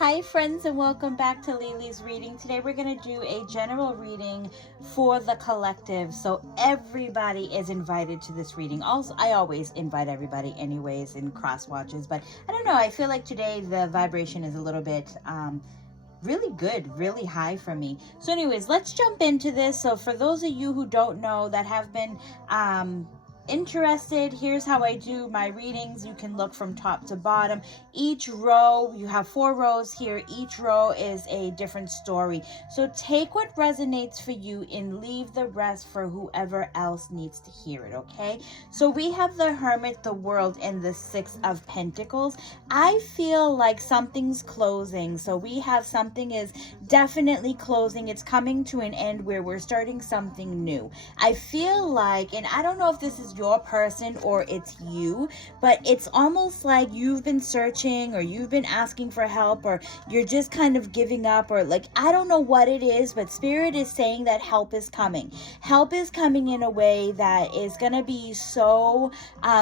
Hi friends, and welcome back to Lily's reading. Today we're going to do a general reading for the collective, so everybody is invited to this reading. Also, I always invite everybody anyways in cross watches, but I don't know, I feel like today the vibration is a little bit really good, really high for me. So anyways, let's jump into this. So for those of you who don't know, that have been interested, here's how I do my readings. You can look from top to bottom. Each row, you have 4 rows here. Each row is a different story. So take what resonates for you and leave the rest for whoever else needs to hear it, okay? So we have the Hermit, the World, and the 6 of Pentacles. I feel like something's closing. So we have something is definitely closing. It's coming to an end where we're starting something new. I feel like, and I don't know if this is your person or it's you, but it's almost like you've been searching or you've been asking for help or you're just kind of giving up, or like, I don't know what it is, but Spirit is saying that help is coming. Help is coming in a way that is going to be so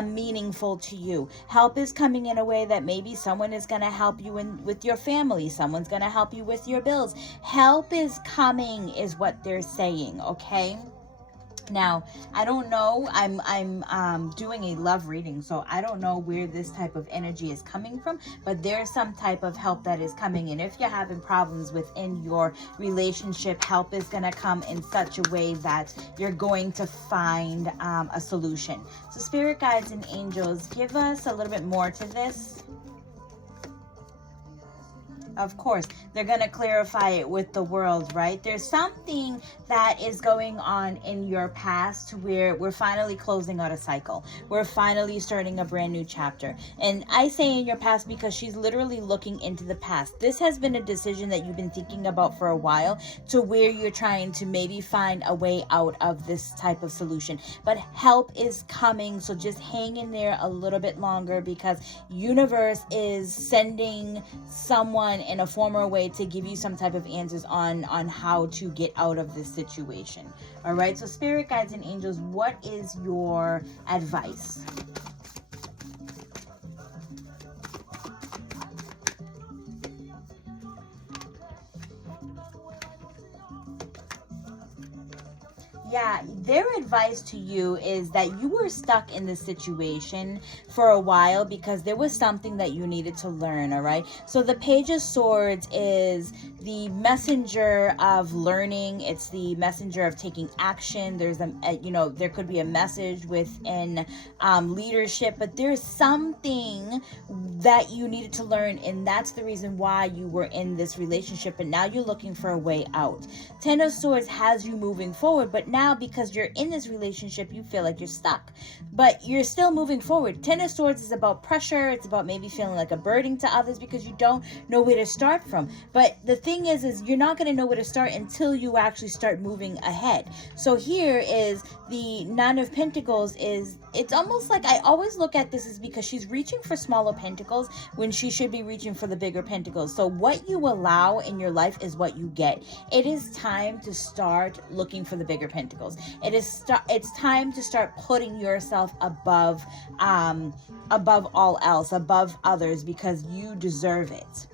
meaningful to you. Help is coming in a way that maybe someone is going to help you with your family. Someone's going to help you with your bills. Help is coming is what they're saying, okay? Now, I don't know, I'm doing a love reading, so I don't know where this type of energy is coming from, but there's some type of help that is coming in. If you're having problems within your relationship, help is going to come in such a way that you're going to find a solution. So spirit guides and angels, give us a little bit more to this. Of course, they're going to clarify it with the World, right? There's something that is going on in your past where we're finally closing out a cycle. We're finally starting a brand new chapter. And I say in your past because she's literally looking into the past. This has been a decision that you've been thinking about for a while, to where you're trying to maybe find a way out of this type of solution. But help is coming, so just hang in there a little bit longer, because universe is sending someone in a former way to give you some type of answers on how to get out of this situation. All right, so spirit guides and angels, what is your advice? Yeah, their advice to you is that you were stuck in this situation for a while because there was something that you needed to learn, all right? So the Page of Swords is the messenger of learning. It's the messenger of taking action. There's there could be a message within leadership, but there's something that you needed to learn, and that's the reason why you were in this relationship, but now you're looking for a way out. Ten of Swords has you moving forward, but now because you're in this relationship, you feel like you're stuck, but you're still moving forward. Ten of Swords is about pressure. It's about maybe feeling like a burden to others because you don't know where to start from. But the thing is you're not going to know where to start until you actually start moving ahead. So here is the Nine of Pentacles. It's almost like, I always look at this is because she's reaching for smaller pentacles when she should be reaching for the bigger pentacles. So what you allow in your life is what you get. It is time to start looking for the bigger pentacles. It's time to start putting yourself above all else, above others, because you deserve it.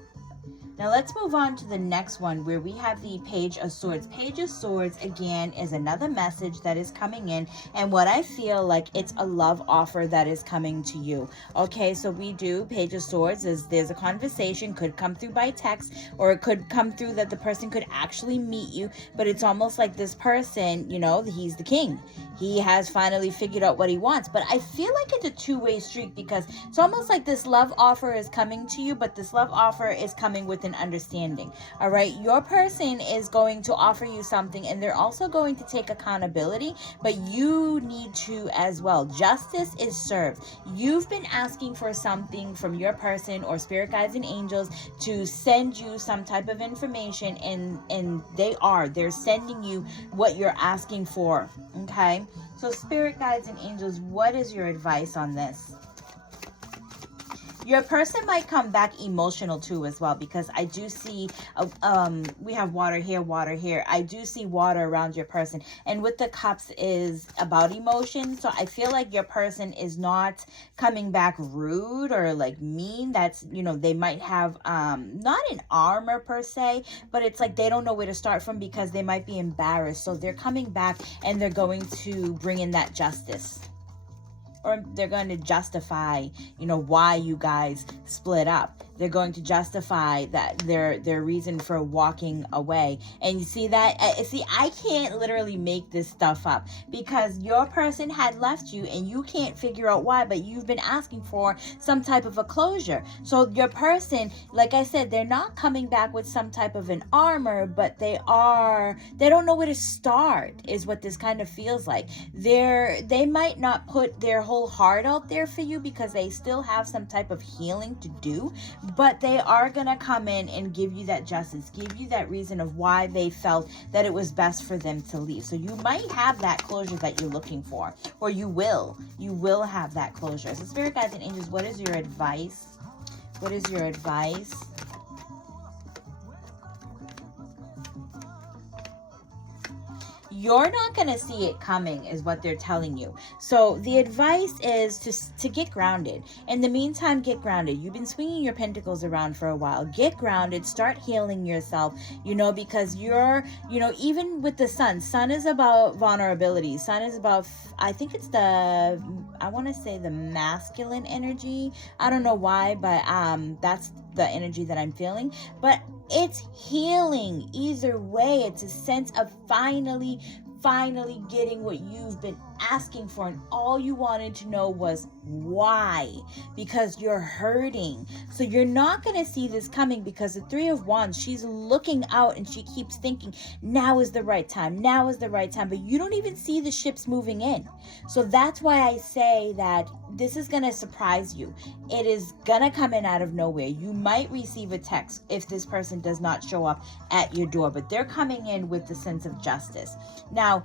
Now let's move on to the next one, where we have the Page of Swords. Page of Swords, again, is another message that is coming in, and what I feel like it's a love offer that is coming to you. Okay, so we do Page of Swords is there's a conversation, could come through by text, or it could come through that the person could actually meet you, but it's almost like this person, he's the king. He has finally figured out what he wants, but I feel like it's a two-way street, because it's almost like this love offer is coming to you, but this love offer is coming with an understanding. All right, your person is going to offer you something, and they're also going to take accountability, but you need to as well. Justice is served. You've been asking for something from your person or spirit guides and angels to send you some type of information, and they're sending you what you're asking for. Okay, so spirit guides and angels, what is your advice on this? Your person might come back emotional too as well, because I do see, we have water here, water here. I do see water around your person. And with the cups is about emotion. So I feel like your person is not coming back rude or like mean. That's, you know, they might have, not an armor per se, but it's like they don't know where to start from because they might be embarrassed. So they're coming back and they're going to bring in that justice. Or they're going to justify, you know, why you guys split up. They're going to justify that their reason for walking away. And you see that? I can't literally make this stuff up, because your person had left you and you can't figure out why, but you've been asking for some type of a closure. So your person, like I said, they're not coming back with some type of an armor, but they don't know where to start, is what this kind of feels like. They might not put their whole heart out there for you because they still have some type of healing to do, but they are going to come in and give you that justice, give you that reason of why they felt that it was best for them to leave. So you might have that closure that you're looking for, or you will have that closure. So spirit guides and angels, what is your advice? What is your advice? You're not going to see it coming, is what they're telling you. So the advice is to get grounded. In the meantime, get grounded. You've been swinging your pentacles around for a while. Get grounded. Start healing yourself, you know, because you're, you know, even with the sun is about vulnerability. Sun is about, I think it's I want to say the masculine energy. I don't know why, but that's the energy that I'm feeling. But it's healing either way. It's a sense of finally getting what you've been asking for, and all you wanted to know was why, because you're hurting. So you're not going to see this coming, because the Three of Wands, she's looking out and she keeps thinking now is the right time, but you don't even see the ships moving in. So that's why I say that this is going to surprise you. It is going to come in out of nowhere. You might receive a text if this person does not show up at your door, but they're coming in with the sense of justice. Now,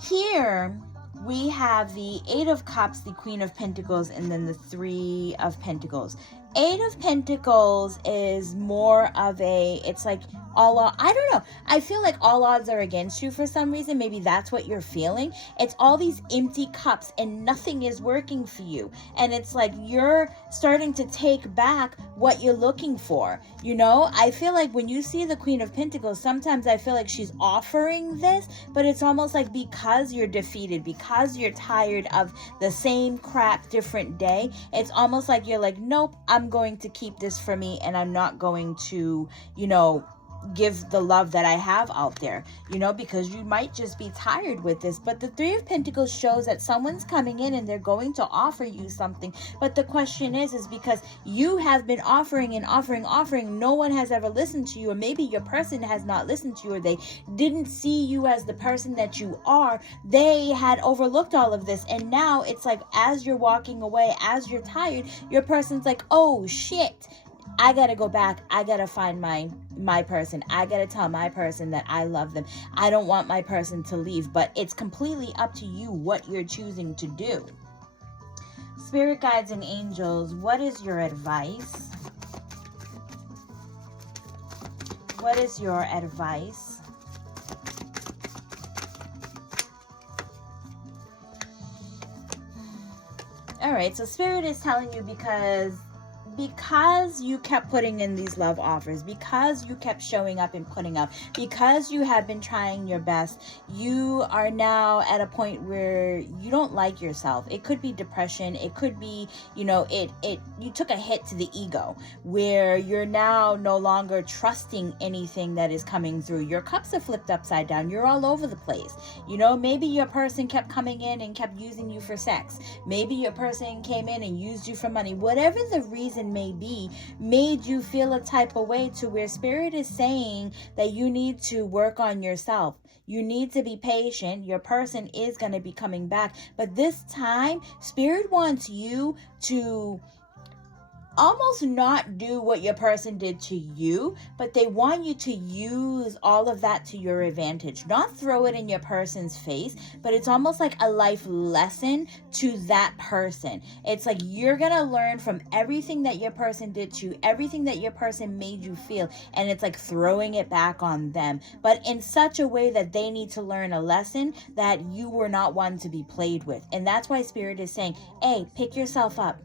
here we have the Eight of Cups, the Queen of Pentacles, and then the Three of Pentacles. Eight of Pentacles is more of it's like all odds. I don't know. I feel like all odds are against you for some reason. Maybe that's what you're feeling. It's all these empty cups and nothing is working for you. And it's like you're starting to take back what you're looking for. You know, I feel like when you see the Queen of Pentacles, sometimes I feel like she's offering this, but it's almost like because you're defeated, because you're tired of the same crap, different day, it's almost like you're like, nope, I'm going to keep this for me, and I'm not going to, you know, give the love that I have out there, you know, because you might just be tired with this. But the Three of Pentacles shows that someone's coming in and they're going to offer you something. But the question is because you have been offering and offering, no one has ever listened to you, or maybe your person has not listened to you, or they didn't see you as the person that you are. They had overlooked all of this, and now it's like as you're walking away, as you're tired, your person's like, oh shit, I gotta go back. I gotta find my person. I gotta tell my person that I love them. I don't want my person to leave, but it's completely up to you what you're choosing to do. Spirit guides and angels, what is your advice? What is your advice? All right, so Spirit is telling you because you kept putting in these love offers, because you kept showing up and putting up, because you have been trying your best, you are now at a point where you don't like yourself. It could be depression. It could be, you know, you took a hit to the ego where you're now no longer trusting anything that is coming through. Your cups are flipped upside down. You're all over the place. You know, maybe your person kept coming in and kept using you for sex. Maybe your person came in and used you for money. Whatever the reason may be, made you feel a type of way to where Spirit is saying that you need to work on yourself. You need to be patient. Your person is going to be coming back. But this time, Spirit wants you to almost not do what your person did to you, but they want you to use all of that to your advantage. Not throw it in your person's face, but it's almost like a life lesson to that person. It's like you're gonna learn from everything that your person did to you, everything that your person made you feel, and it's like throwing it back on them, but in such a way that they need to learn a lesson that you were not one to be played with. And that's why Spirit is saying, hey, pick yourself up.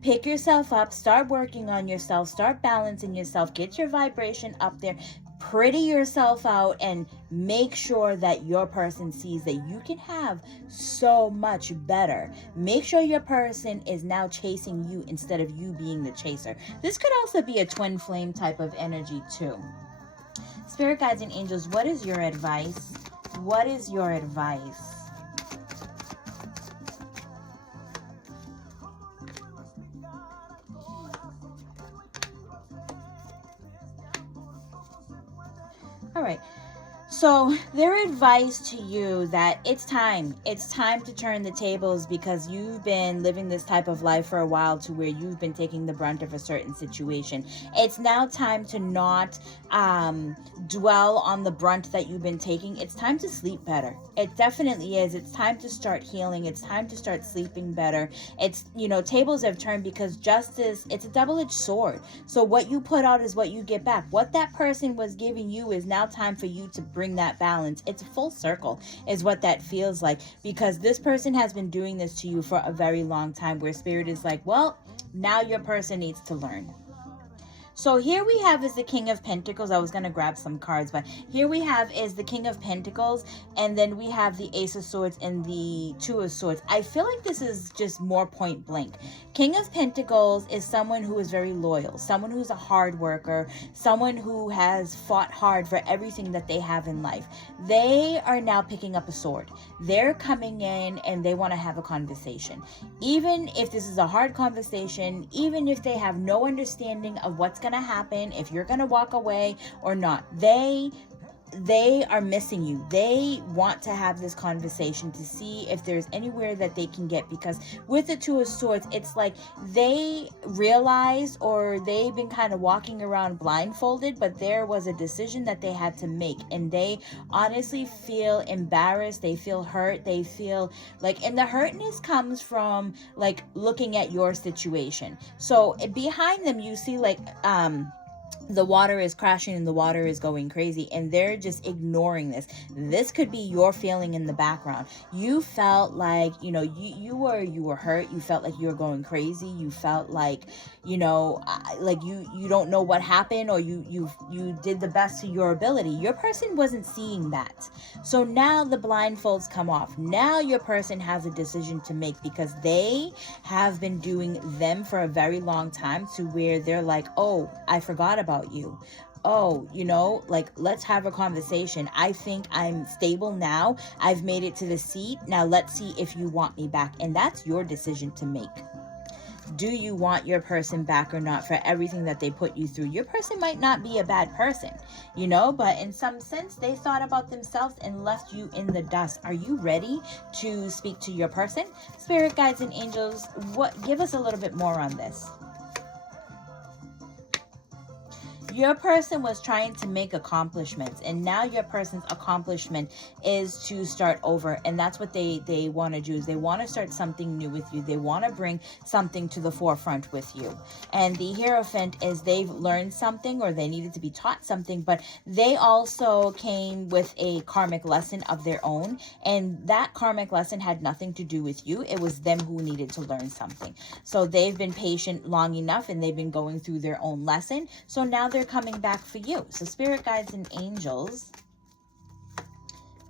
Pick yourself up, start working on yourself, start balancing yourself, get your vibration up there, pretty yourself out, and make sure that your person sees that you can have so much better. Make sure your person is now chasing you instead of you being the chaser. This could also be a twin flame type of energy too. Spirit guides and angels, what is your advice? What is your advice? All right. So their advice to you that it's time to turn the tables, because you've been living this type of life for a while to where you've been taking the brunt of a certain situation. It's now time to not dwell on the brunt that you've been taking. It's time to sleep better. It definitely is. It's time to start healing. It's time to start sleeping better. It's, tables have turned, because justice, it's a double-edged sword. So what you put out is what you get back. What that person was giving you is now time for you to bring that balance. It's a full circle is what that feels like, because this person has been doing this to you for a very long time, where Spirit is like, well, now your person needs to learn. So here we have is the King of Pentacles. I was going to grab some cards, but here we have is the King of Pentacles, and then we have the Ace of Swords and the Two of Swords. I feel like this is just more point blank. King of Pentacles is someone who is very loyal, someone who's a hard worker, someone who has fought hard for everything that they have in life. They are now picking up a sword. They're coming in and they want to have a conversation. Even if this is a hard conversation, even if they have no understanding of what's going to happen, if you're going to walk away or not, they are missing you. They want to have this conversation to see if there's anywhere that they can get, because with the Two of Swords, it's like they realized, or they've been kind of walking around blindfolded, but there was a decision that they had to make, and they honestly feel embarrassed. They feel hurt. They feel like, and the hurtness comes from like looking at your situation. So behind them, you see like the water is crashing and the water is going crazy, and they're just ignoring this. This could be your feeling in the background. You felt like, you were hurt. You felt like you were going crazy. You felt like, like you don't know what happened, or you did the best to your ability. Your person wasn't seeing that. So now the blindfolds come off. Now your person has a decision to make, because they have been doing them for a very long time, to where they're like, oh, I forgot about you. Oh, like, let's have a conversation. I think I'm stable now. I've made it to the seat. Now let's see if you want me back. And that's your decision to make. Do you want your person back or not for everything that they put you through? Your person might not be a bad person, but in some sense, they thought about themselves and left you in the dust. Are you ready to speak to your person? Spirit guides and angels, give us a little bit more on this. Your person was trying to make accomplishments, and now your person's accomplishment is to start over, and that's what they want to do. Is they want to start something new with you. They want to bring something to the forefront with you. And the Hierophant is they've learned something, or they needed to be taught something, but they also came with a karmic lesson of their own, and that karmic lesson had nothing to do with you. It was them who needed to learn something. So they've been patient long enough, and they've been going through their own lesson. So now they're coming back for you. So Spirit guides and angels,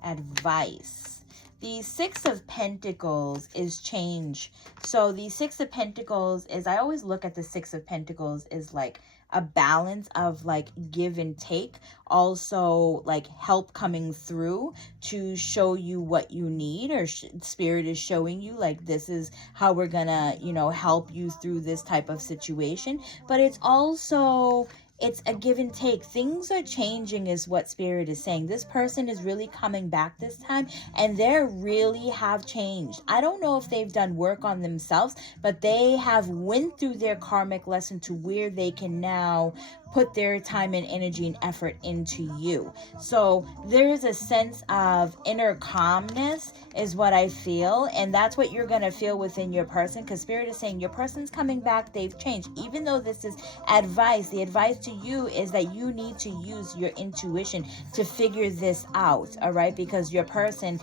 advice. The Six of Pentacles is change. So the Six of Pentacles is, I always look at the Six of Pentacles is like a balance of like give and take, also like help coming through to show you what you need, or Spirit is showing you like this is how we're gonna help you through this type of situation. But it's also it's a give and take. Things are changing is what Spirit is saying. This person is really coming back this time, and they really have changed. I don't know if they've done work on themselves, but they have went through their karmic lesson to where they can now put their time and energy and effort into you. So there's a sense of inner calmness is what I feel, and that's what you're going to feel within your person, because Spirit is saying your person's coming back, they've changed. Even though this is advice, the advice to you is that you need to use your intuition to figure this out, all right? Because your person,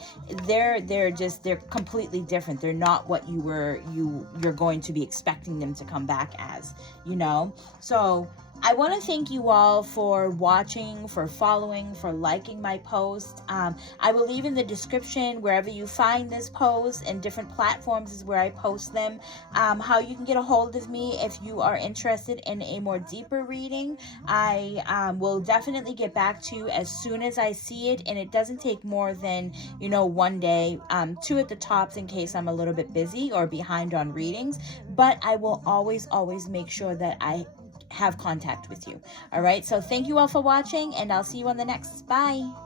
they're completely different. They're not what you're going to be expecting them to come back as, you know? So I want to thank you all for watching, for following, for liking my post. I will leave in the description wherever you find this post, and different platforms is where I post them, how you can get a hold of me if you are interested in a more deeper reading. I will definitely get back to you as soon as I see it, and it doesn't take more than, one day, 2 at the tops in case I'm a little bit busy or behind on readings, but I will always make sure that I have contact with you. All right, so thank you all for watching, and I'll see you on the next. Bye.